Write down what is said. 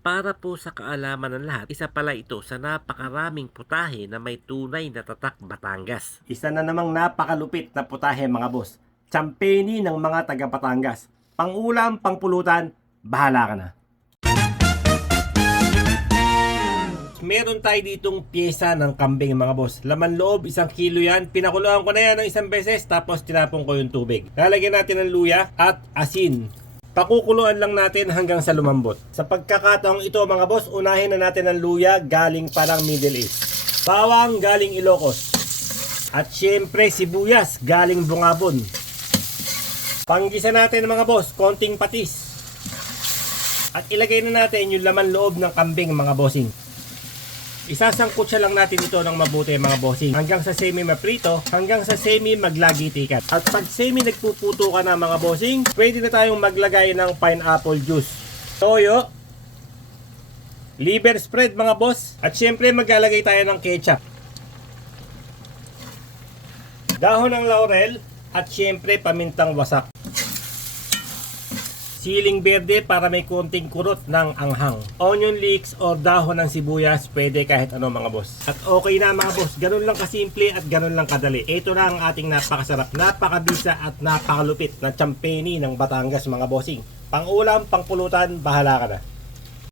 Para po sa kaalaman ng lahat, isa pala ito sa napakaraming putahe na may tunay na tatak Batangas. Isa na namang napakalupit na putahe mga boss. Champeni ng mga taga Batangas. Pangulam, pangpulutan, bahala ka na. Meron tayo ditong pyesa ng kambing mga boss. Laman loob, 1 kilo yan. Pinakuluan ko na yan ng 1 beses tapos tinapon ko yung tubig. Lalagyan natin ng luya at asin. Pakukuluan lang natin hanggang sa lumambot. Sa pagkakataong ito mga boss, unahin na natin ang luya galing parang Middle East. Bawang galing Ilocos. At syempre sibuyas galing Bungabon. Panggisa natin mga boss, konting patis. At ilagay na natin yung laman loob ng kambing mga bossing. Isasangkot siya lang natin ito ng mabuti mga bossing. Hanggang sa semi maprito, hanggang sa semi maglagitikan. At pag semi nagpuputo ka na mga bossing, pwede na tayong maglagay ng pineapple juice. Toyo. Liver spread mga boss. At syempre maglalagay tayo ng ketchup. Dahon ng laurel. At syempre pamintang wasak. Siling berde para may konting kurot ng anghang. Onion leeks o dahon ng sibuyas, pwede kahit ano mga boss. At okay na mga boss, ganun lang kasimple at ganun lang kadali. Ito na ang ating napakasarap, napakabisa at napakalupit na champeni ng Batangas mga bossing. Pangulam, pangpulutan, bahala ka na.